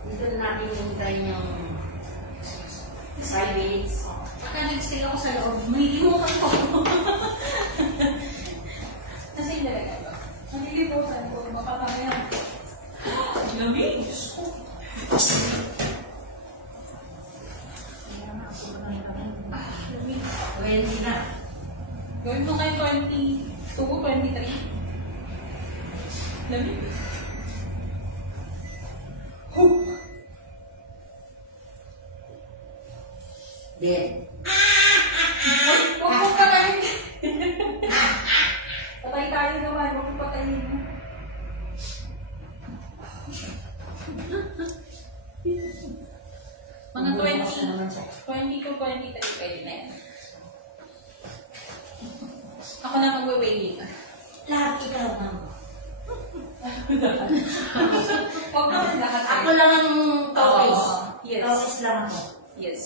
Dito na natin yung try yung 5 minutes. Pagka nag-stay ako sa loob, may limukan ko. Kasi yung lalagay ba? Nalilimutan ko, mapapamayan. Lamig! Lamig. 20 na. Gawin mo kayo 22, 23. Lamig. Then, Huwag mo patayin. Patay tayo naman, huwag mo patayin. Mga 20 to 23 pwede na yan. Ako na mag-wailing. lahat ikaw na. Huwag naman lahat. Ako lang ang toys. Yes. Toys lang ako. Yes.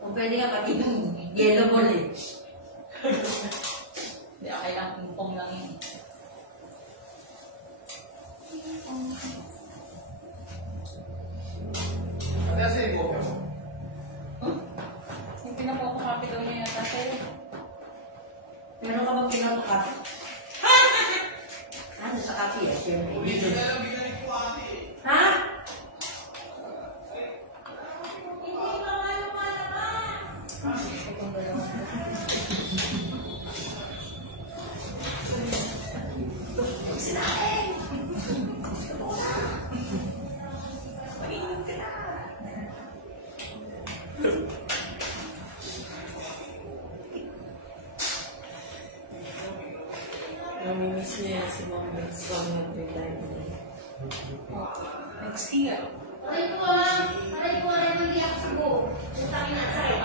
Kung pwede nga pati yung yellow ball eh. Hindi, okay lang. Ping-pong lang yun. Ano sa iyo mo? Yung pinapokokopy daw niya yata sa'yo. Meron ka bang pinapakap? Ano sa kapi eh, syempre. Hindi na lang binalik ko ate. Ha? Namimiss niya si Mom Bex pag nag-retire niya. Next year. Aray ko rin hindi ako subo. Utang na sa'yo.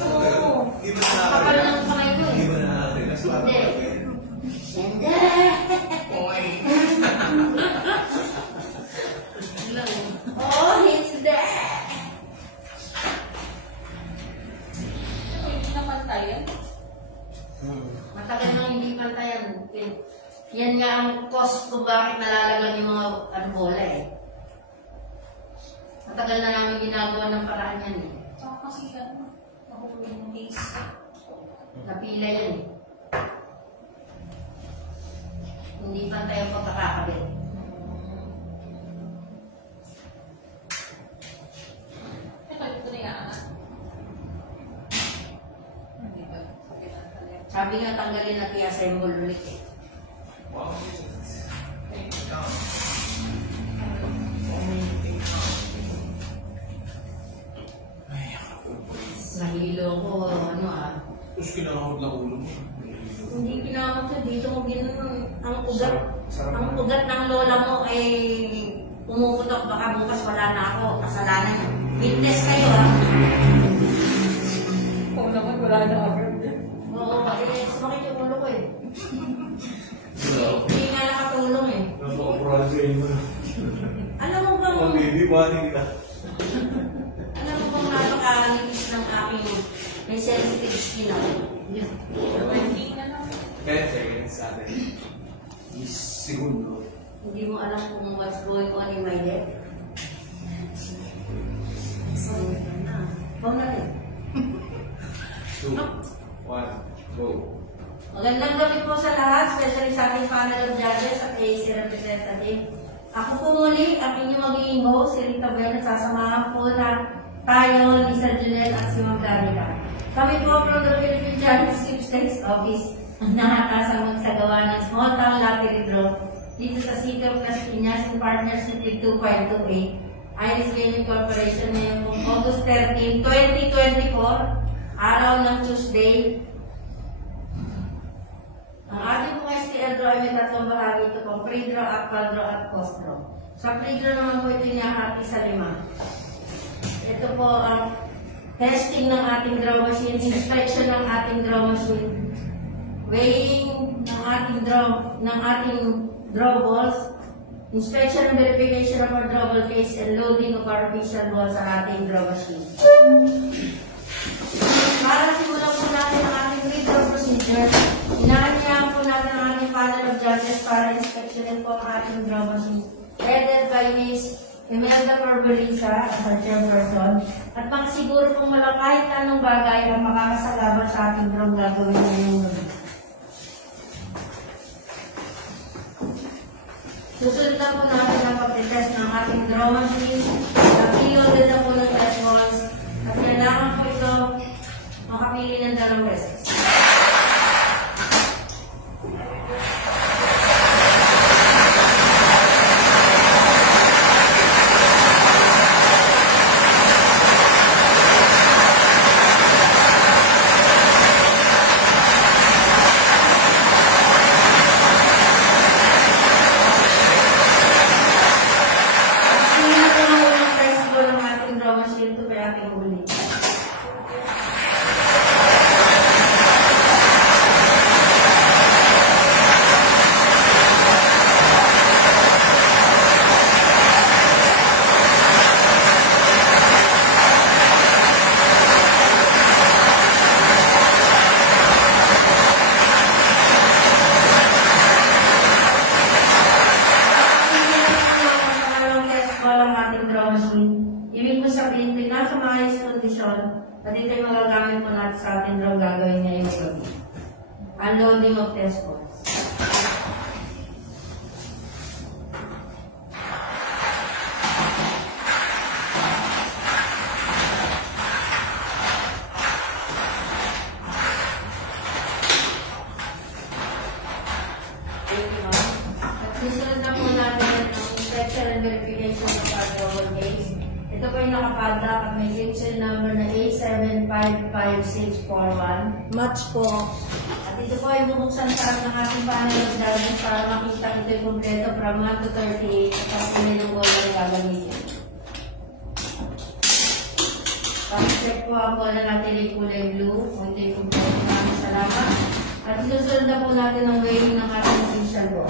Oo. Di ba na Kapal ng kamay ko eh. Di ba na natin? Hindi. Hindi. Okay. Oh, it's there. Hindi naman tayo. Matagal nang hindi pantayan. Yan nga ang cause kung bakit nalalaglag yung mga bola eh. Matagal na namin ginagawa ng paraan yan eh. Saka kasi ano, makukulong yung case. Napila yan eh. Hindi pantay ang pagkakakabit. Ito na yan. Sabi nga tanggalin natin i-assemble ulit eh. Wow. Nahilo ko, ano ah. Tapos kinakahod lang ulo mo. Hindi kinamot ko, dito mo gano'n ang ugat. Ang ugat ng lola mo ay pumuputok, baka bukas wala na ako. Kasalanan niya. Witness kayo ah. Oo naman, wala na agad. Oo, sumakit yung ulo ko eh. Hindi nga nakatulong eh. Napaka-project mo. Alam mo bang, Mga baby, body ka. alam mo bang napakalinis ng aking may sensitive skin ako? Yun. Hindi na lang. 10 seconds sa atin. Is segundo. Hindi mo alam kung what's going on in my head. Bawal na rin. 2, 1, go. Magandang gabi po sa lahat, especially sa ating panel of judges at AAC representative. Ako po muli, ang inyong magiging host, si Rita Ben, at sasamahan po na tayo ni Sir Junel at si Ma'am Danica. Kami po from the Philippine Judges Sweepstakes Office ang nakakasang magsagawa ng small town lottery draw dito sa City of Las Piñas in partnership with 2.28 Iris Gaming Corporation ngayon pong August 13, 2024, araw ng Tuesday. Ang ating pong STL final draw ay may tatlong bahagi. Ito pong pre-draw, actual draw, at post-draw. Sa pre-draw naman po ito niyahati sa 5. Ito po ang testing ng ating draw machine, inspection ng ating draw machine, weighing ng ating draw balls, inspection and verification of our draw ball case, and loading of our official balls sa ating draw machine. Para simulan po natin ang ating pre-draw procedure, inaanyahan po natin ang ating panel of judges para inspectionin po ang ating draw machine, headed by Ms. Imelda Corberisa as our chairperson, at magsiguro pong walang kahit anong bagay ang makakasalabat sa ating draw gagawin ngayong gabi. Susunod na po natin ang pag-test ng ating draw machine. Nag-reloaded na po ng test balls at kailangan po ito makapili ng 2 beses. Ibig mo sabihin, nasa maayos kondisyon at ito yung magagamit po natin sa ating draw gagawin ngayong gabi. Unloading of test balls. At susunod na po natin ang inspection and verification of our draw ball case. Ito po yung nakapadlock at may section number na A755641. Match po. At ito po ay bubuksan para ng ating panel of judges para makita ito yung kompleto from 1 to 38 at tapos may lungol na gagamitin. Pag-check po ang bola natin ay kulay blue. Ito yung kompleto. Maraming salamat. At susunod na po natin ang weighing ng ating official ball.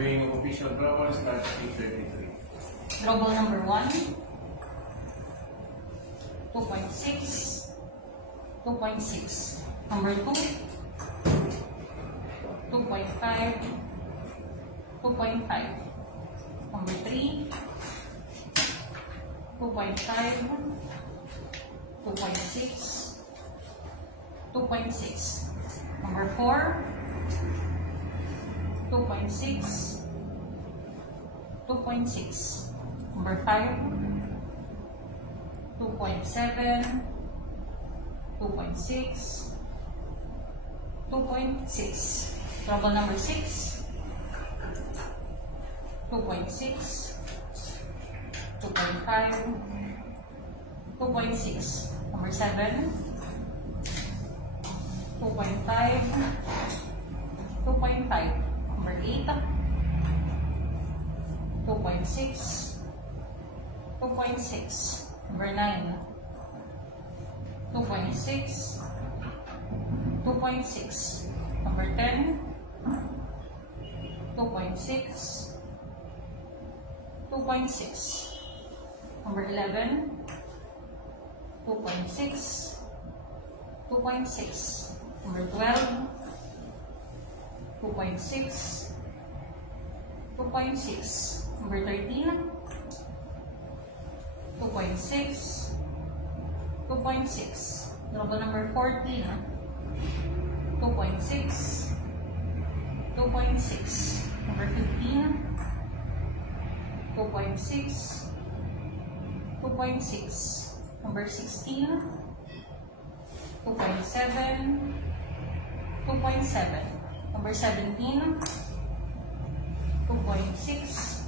Weighing official draw ball starts at 8:33. Draw ball number 1, 2.6, 2.6. Number 2, 2.5, 2.5. Number 3, 2.5, 2.6, 2.6. Number 4, 2.6, 2.6. Number 5, 2.7, 2.6, 2.6. Trouble number 6, 2.6, 2.5, 2.6. Number 7, 2.5, 2.5. Number 8, 2.6, 2.6. Number 9, 2.6, 2.6. Number 10, 2.6, 2.6. Number 11, 2.6, 2.6. Number 12, 2.6, 2.6. Number 13, 2.6, 2.6. Trouble number 14, 2.6, 2.6. Number 15, 2.6, 2.6. Number 16, 2.7, 2.7. Number 17, 2.6,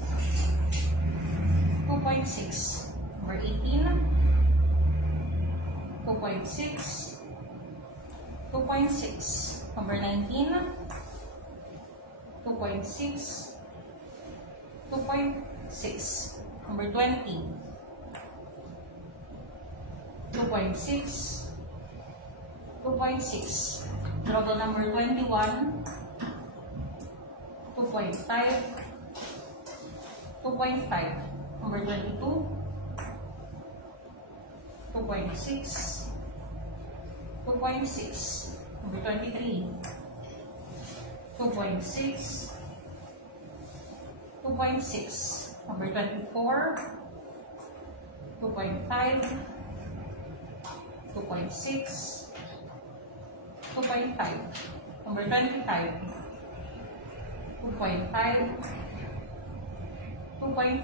2.6. Number 18, 2.6, 2.6. Number 19, 2.6, 2.6. Number 20, 2.6, 2.6. Trouble number 21, 2.5, 2.5. Number 22, 2.6, 2.6. Number 23, 2.6, 2.6. Number 24, 2.5, 2.6, 2.5. Number 25, 2.5, 2.5.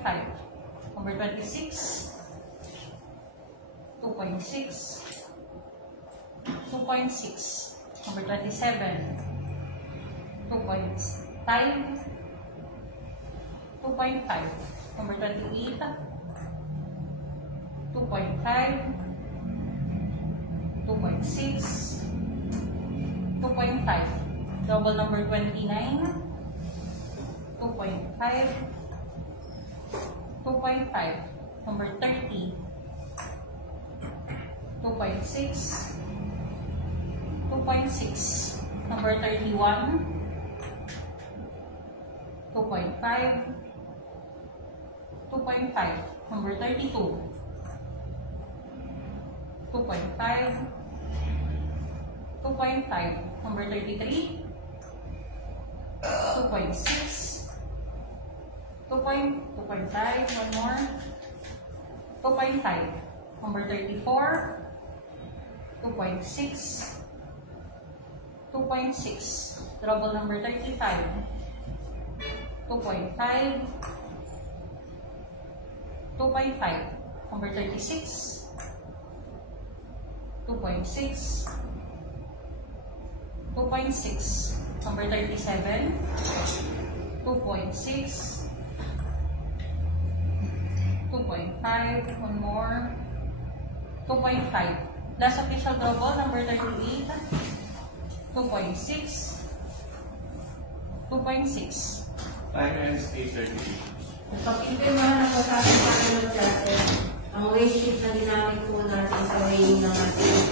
Number 26, 2.6, 2.6. Number 27, 2.5, 2.5. Number 28, 2.5, 2.6, 2.5. Double number 29, 2.5, 2.5. Number 30, 2.6, 2.6. Number 31, 2.5, 2.5. Number 32, 2.5, 2.5. Number 33, 2.6, 2.5. One more, 2.5. Number 34, 2.6, 2.6. Trouble number 35, 2.5, 2.5. Number 36, 2.6, 2.6. Number 37, 2.6, 2.5. One more, 2.5. Last official double, number 38, 2.6, 2.6. Time ends 8:30. Pag-impirmahan ako sa ating pangalawang dati, ang weight sheet na ginamit po natin sa weighing ng ating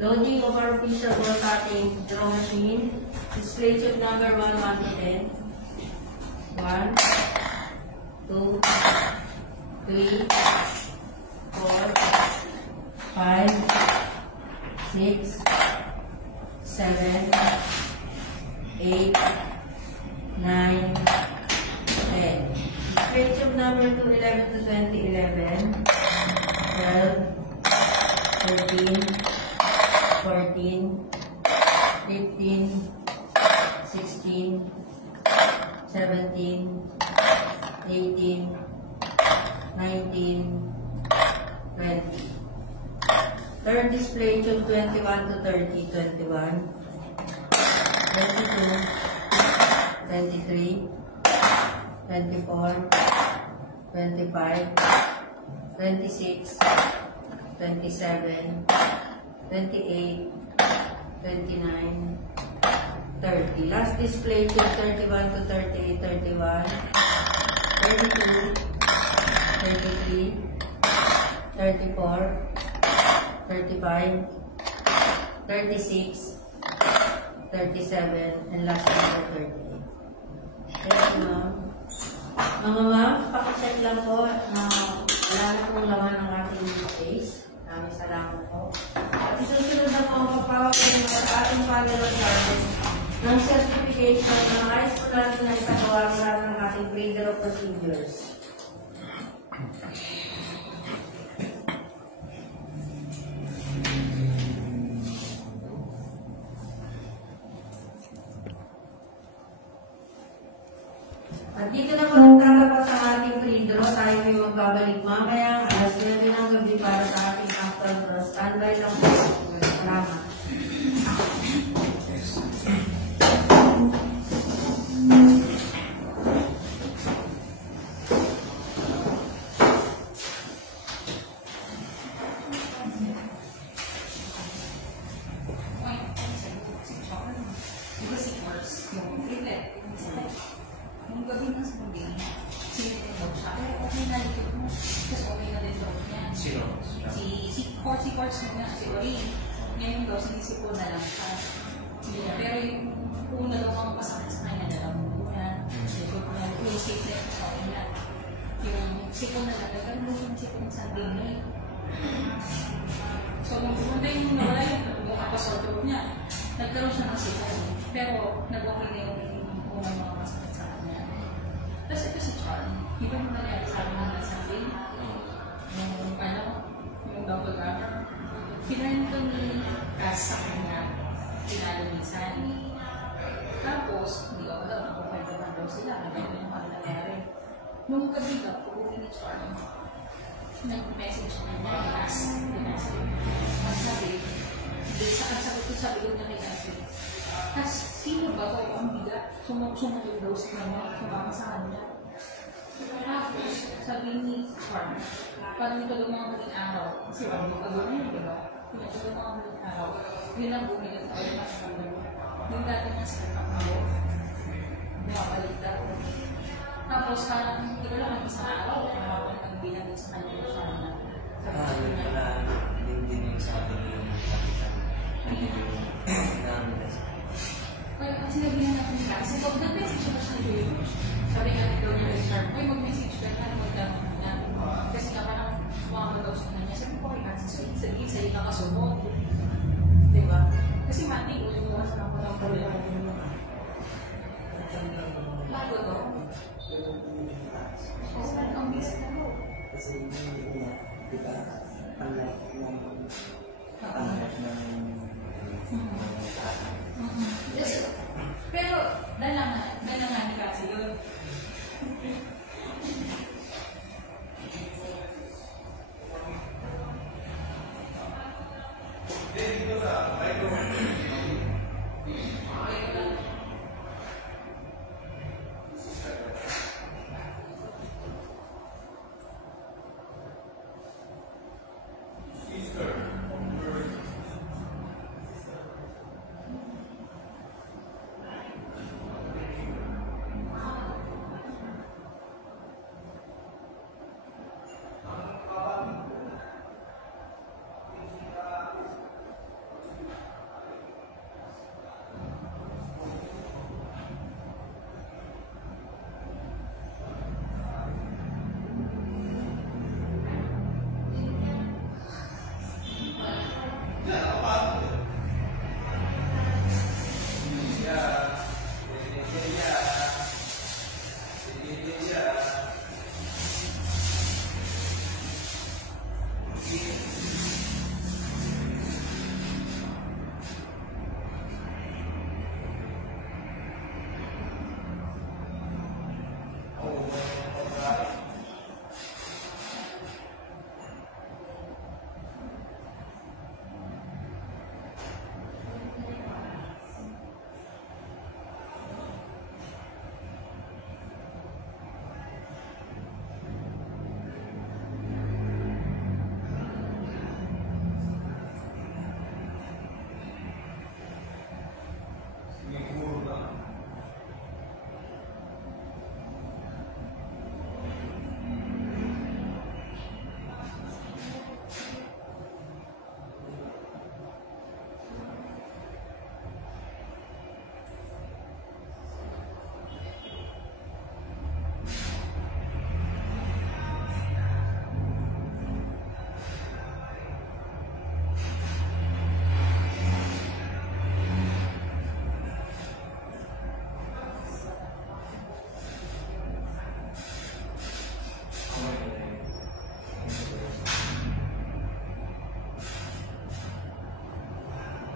loading of our official draw sa ating draw machine. Display tube number 1, 1 to 10. 1, 2, 3, 4, 5, 6, 7, 8, 9, 10. Display tube number 2, 11 to 20, 11, 12, 13, 14, 15, 16, 17, 18, 19, 20. Third display tube 21 to 30, 21, 22, 23, 24, 25, 26, 27, 28, 29, 30. Last display tube 31 to 38, 31, 32, 33, 34, 35, 36, 37, and last number 38. Thank you, ma'am. Mga ma'am, pakicheck lang po na wala na pong laman ng ating case. Maraming salamat po. At isusunod na po ang pagpapagaling sa ating pangalawang charges ng certification ng ayos po natin na isagawa ng ating breeder of procedures. At dito na po nagtatapos ang ating breeder. Tayo may magbabalik mamaya alas 9 Standby lang po. Salamat. Nung gabi na sa gabi, sinitin daw siya. Pero okay na dito mo. Kasi okay na din daw niya. Sino? Si Quartz na nga, si Orin. Ngayon daw, sinisipon na lang siya. Pero yung una daw ang pasakit sa kanya, nalaman niya. Yung sickness, okay na. Yung sipon na lang, nagkaroon mo yung sipon sa dingin. So, nung pumunta yung nawala yung kapasoto niya, nagkaroon siya ng sipon. Pero, nag-okay na yung unang mga masakit sa kanya. Tapos ito si Charm. Iba mo nangyari sa akin ng Sunday. Yung double runner. Pinanto ni Cass sa kanya. Pinalo minsan. Tapos, hindi ako alam. Nakukwento man daw sila. Ano yung mga nangyari. Nung gabi daw, pupunta ni Charm. Nag-message na niya kay Cass. Ang sabi ko niya kay Cass. Tapos, sino ba ito? Ang bigat. Sumunod daw sa kanya. Sumama sa kanya. Tapos, sabi ni Charm, parang ito daw mga huling araw. Kasi wala yung pag-uwi niya, di ba? Ito daw mga huling araw. Yun ang bumili sa kanya. Yung dati niya sa kakao. Bumabalik daw. Tapos, parang hindi ko lang ang isang araw. Ang binagin sa kanya yung Charm na. Yun pala, din yung sabi niyo yung kapitan. Hindi yung namin. Kaya sinabihan natin nila. Kasi pag nag-message siya sa iyo, sabi nga daw niya kay Charm, ay mag-message ka na, magtanong niya. Kasi nga parang sumama daw sa kanya. Sabi ko kay Kasi, sabihin sa'yo nakasunod. Diba? Kasi mati, uliwas na ako ng problema. Lago to. Oo, ang bisa na to. Kasi hindi niya, di ba, unlike ng Yes. Pero, dalangan kasi yun.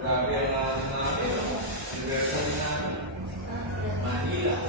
Grabe ang universal na Manila.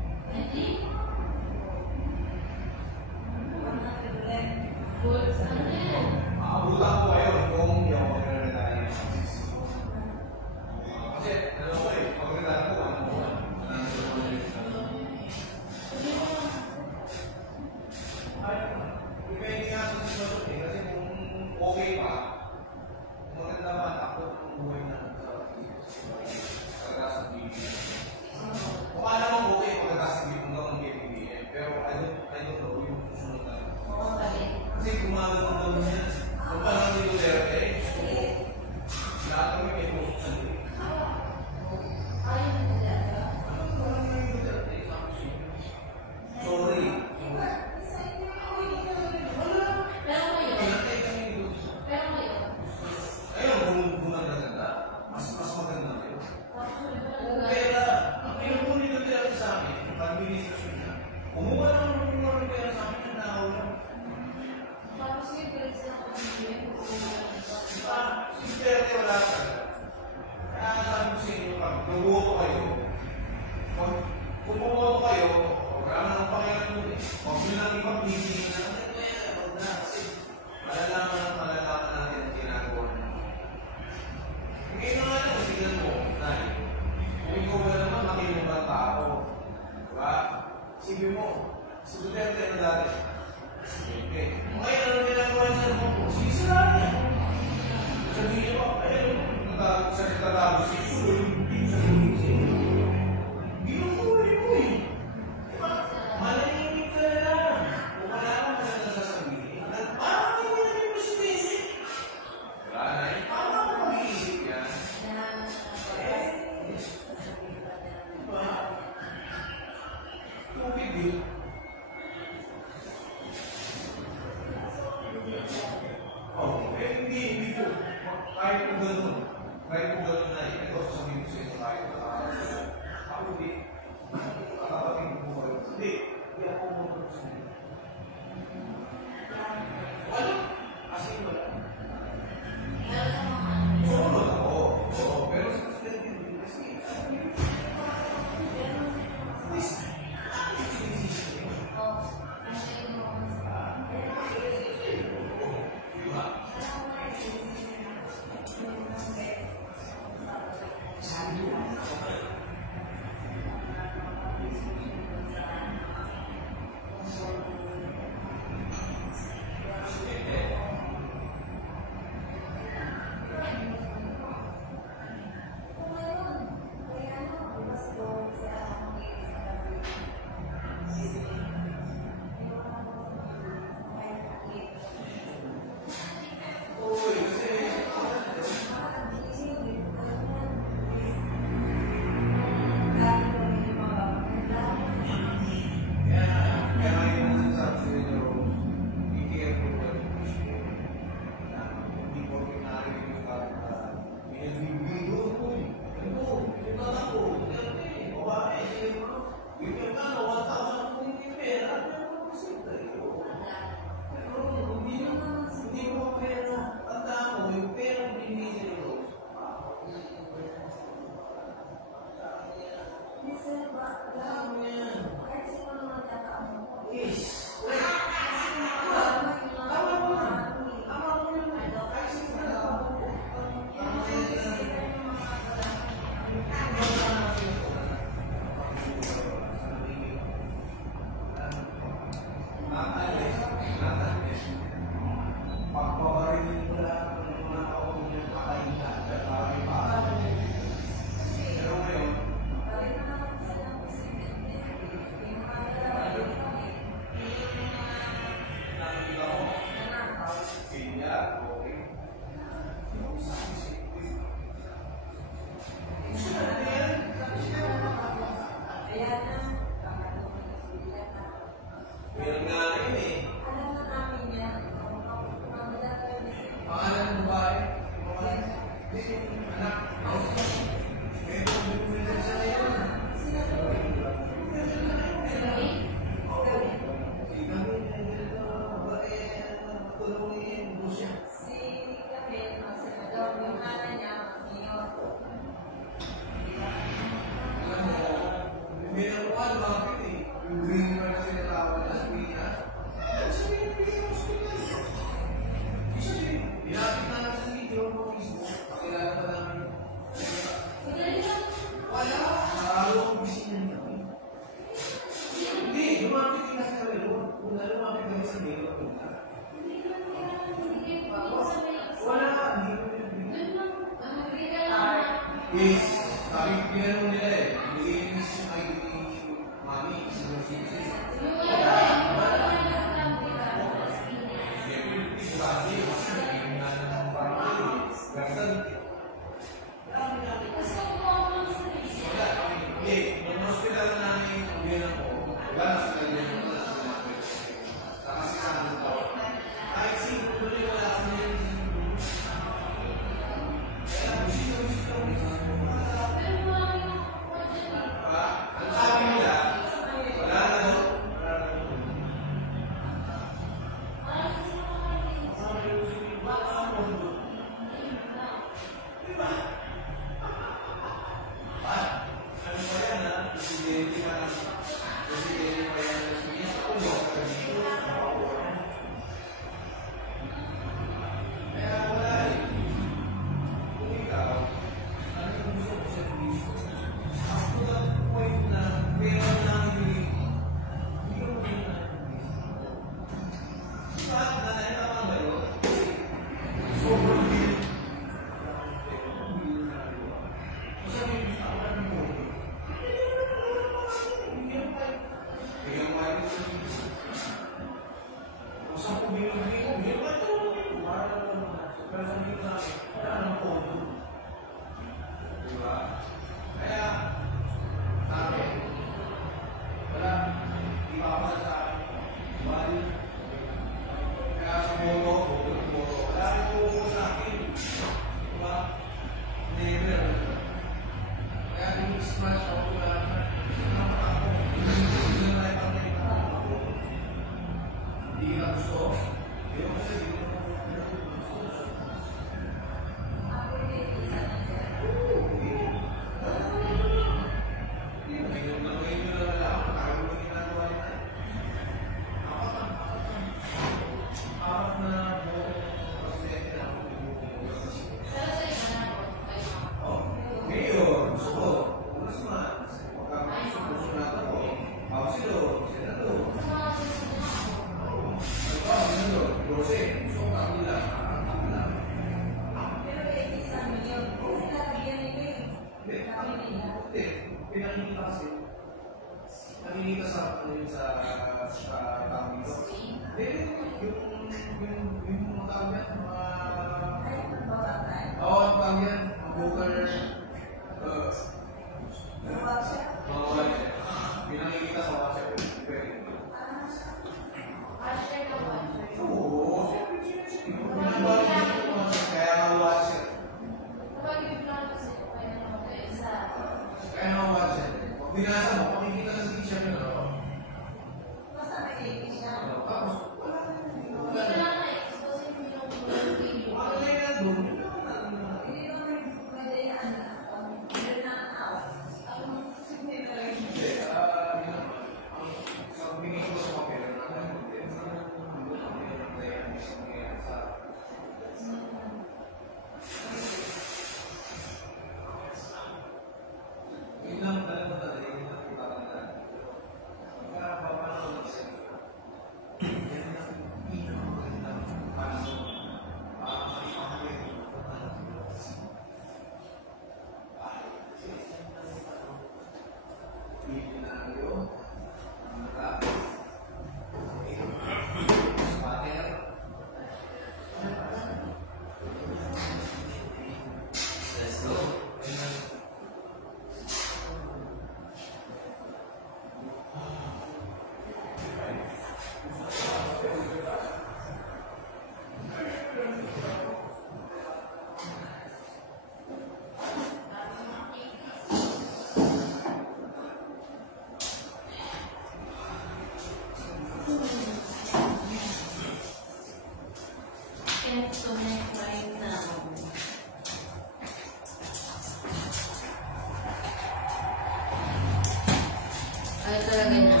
Ayaw talaga niya.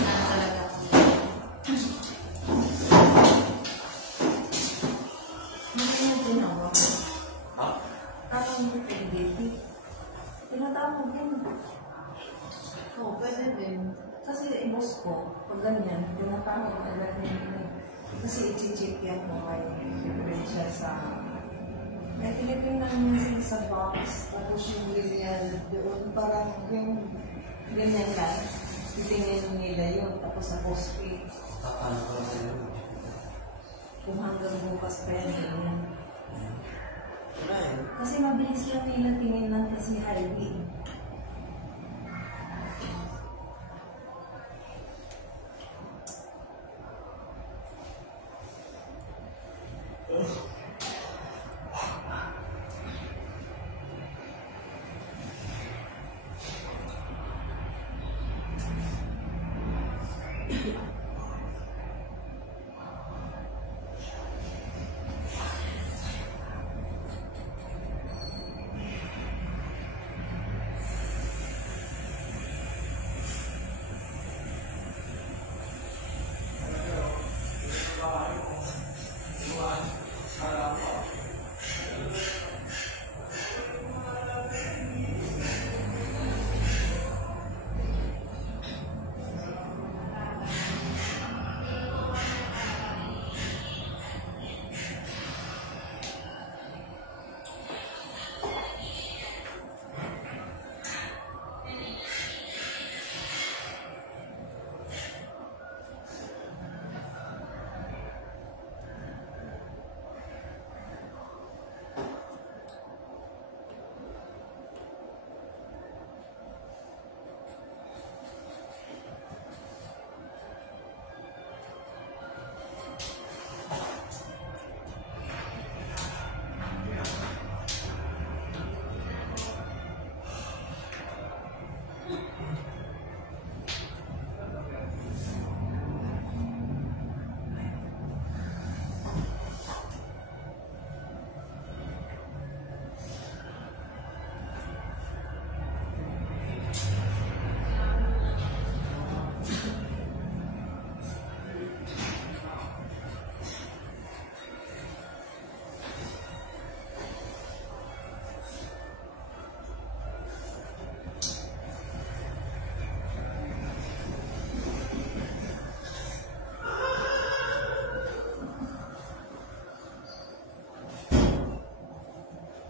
Ayaw talaga. Ano yung tinawag? Ha? Tawag mo kay baby. Tinatawag din. Oo, pwede din. Kasi i-boss ko, pag ganyan, tinatawag agad din. Kasi i-check yan mo may differential sa... May tinitingnan niya sa box, tapos yung lineal doon, parang yung ganyan lang. Titingin nila yun, tapos sa post-it. Ano ko lang yun? Kung hanggang bukas pa yan. Wala eh. Kasi mabilis lang nila tingin lang kasi highway.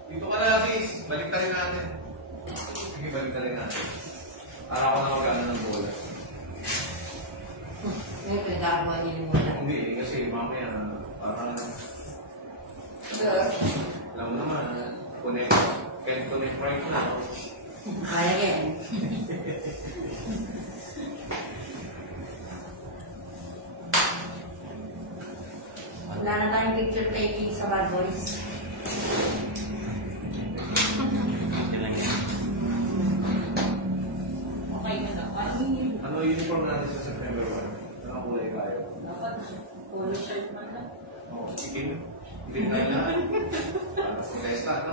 Dito ka na, sis. Balik tayo natin. Sige, balik tayo natin. Para ako na magana ng bola. Ngayon, pinag-aagawa niyo yung muna. Hindi, kasi mamaya, parang... Alam mo naman, connect. Can't connect right now. Kaya yan. Wala na tayong picture taking sa Bad Boys. Okay na dapat. Ano uniform natin sa September 1? Anong kulay tayo? Dapat polo shirt man lang. Oo, ikim. Ikim tayo na. Protesta, no?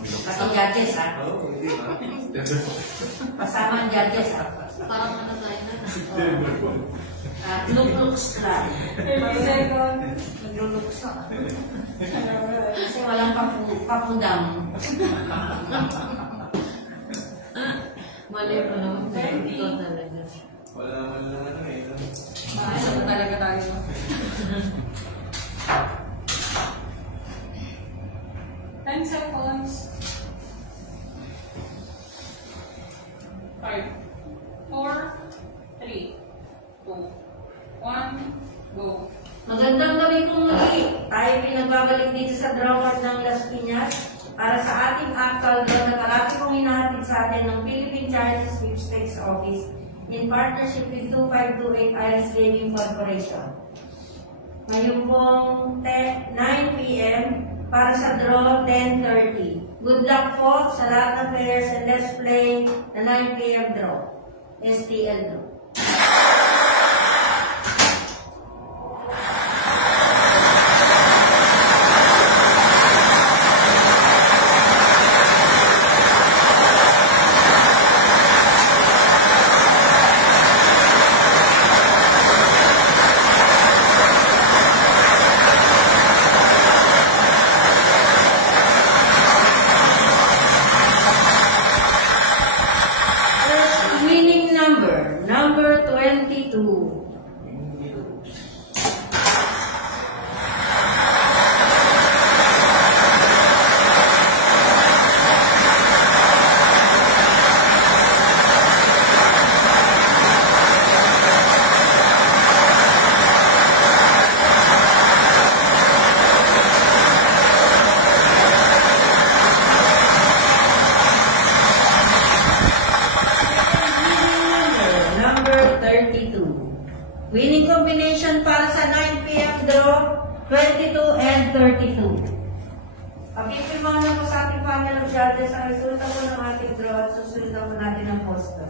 Kasang judges, ha? Oo, hindi ba? Kasama ang judges, ha? Parang ano tayo na. At look-looks club. Naglulooks na. Kasi walang papudam. Mali pa naman. Ito talaga. Wala naman lang ano eh. Maasa pa talaga tayo. 10 seconds. 5, 4, 3, 2, 1, go. Magandang gabi kong muli. Tayo pinagbabalik dito sa Draward ng Las Piñas para sa ating actual draw na karami kong hinahatid sa atin ng Philippine Charity Sweepstakes Office in partnership with 2528 Iris Gaming Corporation. Ngayon pong 9 p.m. para sa draw 10:30. Good luck po sa lahat ng players and let's play the 9 p.m. draw. STL draw. Winning number 20. 22, and 32. Pakipirmahan na po sa ating panel of judges ang resulta po ng ating draw at susundan po natin ang poster.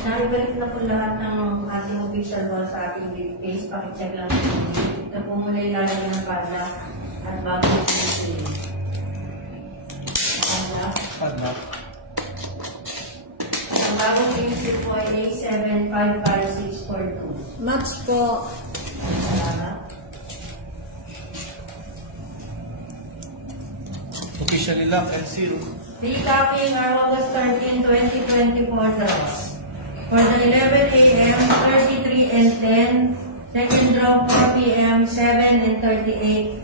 Naibalik na po lahat ng ating official doon sa ating briefcase. Pakicheck lang. Ito po muna ilalagay ng padlock at bago yung padlock. Padlock. Ang bagong pencil po ay A755642. Match po. Salamat. Officially lock and seal. Recapping our August 13, 2024 draws. For the 11 a.m., 33 and 10. Second draw, 4 p.m., 7 and 38.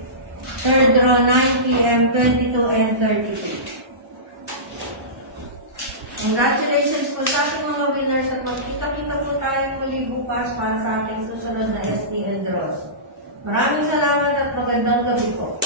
Third draw, 9 p.m., 22 and 33. Congratulations po sa ating mga winners at magkita-kita po tayo muli bukas para sa ating susunod na STL draws. Maraming salamat at magandang gabi po.